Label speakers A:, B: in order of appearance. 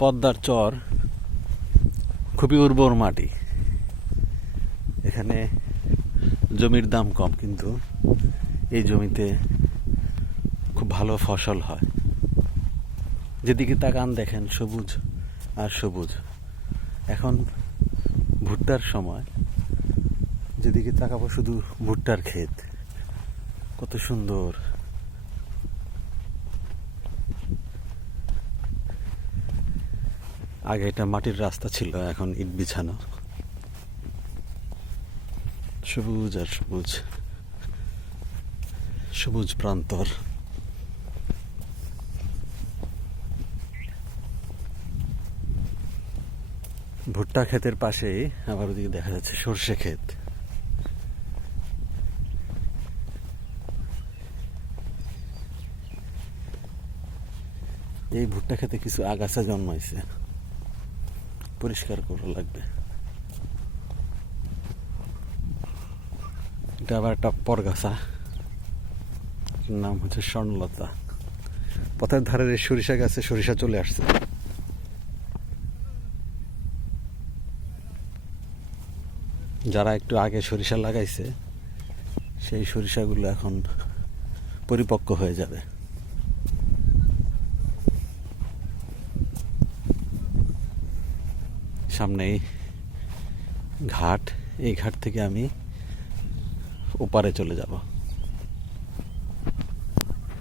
A: পদ্মার চর খুবই উর্বর মাটি। এখানে জমির দাম কম, কিন্তু এই জমিতে খুব ভালো ফসল হয়। যেদিকে তাকান দেখেন, সবুজ আর সবুজ। এখন ভুট্টার সময়, যেদিকে তাকাবো শুধু ভুট্টার ক্ষেত। কত সুন্দর আগে এটা মাটির রাস্তা ছিল, এখন ইট বিছানো। সবুজ আর সবুজ। সবুজ প্রান্তর। ভুট্টা ক্ষেতের পাশেই আবার ওদিকে দেখা যাচ্ছে সর্ষে ক্ষেত। এই ভুট্টা খেতে কিছু আগাছা জন্মাইছে। পরিষ্কার করা লাগবে। এটা আবার একটা পরগাছা। নাম হচ্ছে স্বর্ণলতা। পথের ধারের এই সরিষা গাছে সরিষা চলে আসছে। যারা একটু আগে সরিষা লাগাইছে, সেই সরিষাগুলো এখন পরিপক্ক হয়ে যাবে। সামনেই ঘাট এই ঘাট থেকে আমি ওপারে চলে যাব।